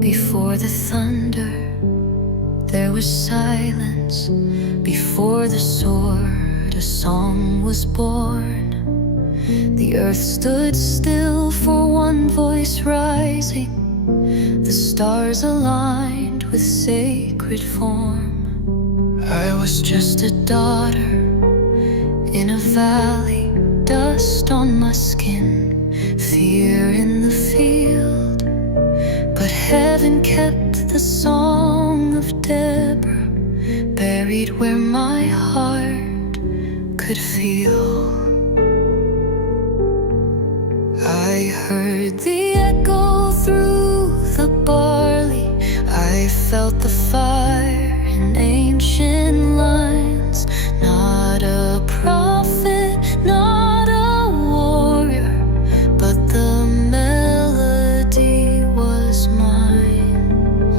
Before the thunder, there was silence. Before the sword, a song was born. The earth stood still for one voice rising. The stars aligned with sacred form. I was just a daughter in a valley, dust on my skin, fear in the field. But heaven kept the song of Deborah, buried where my heart could feel. I heard the echo through the barley. I felt the fire in ancient lines. Not a prophet, not a warrior, but the melody was mine.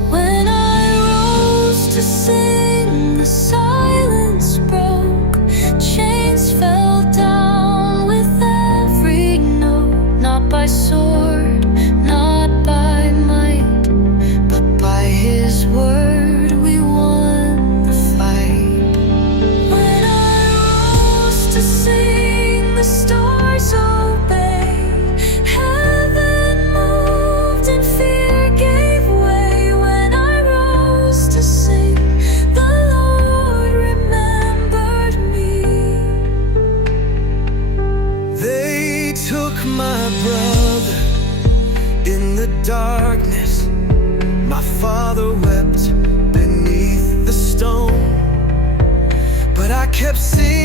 When I rose to sing, the silence broke. Chains fell down with every note. Not by sword, not by might, but by His word we won the fight. When I rose to sing, the stars obeyed. Heaven moved and fear gave way. When I rose to sing, the Lord remembered me. They took my brother in the darkness. My father wept beneath the stone, but I kept singing.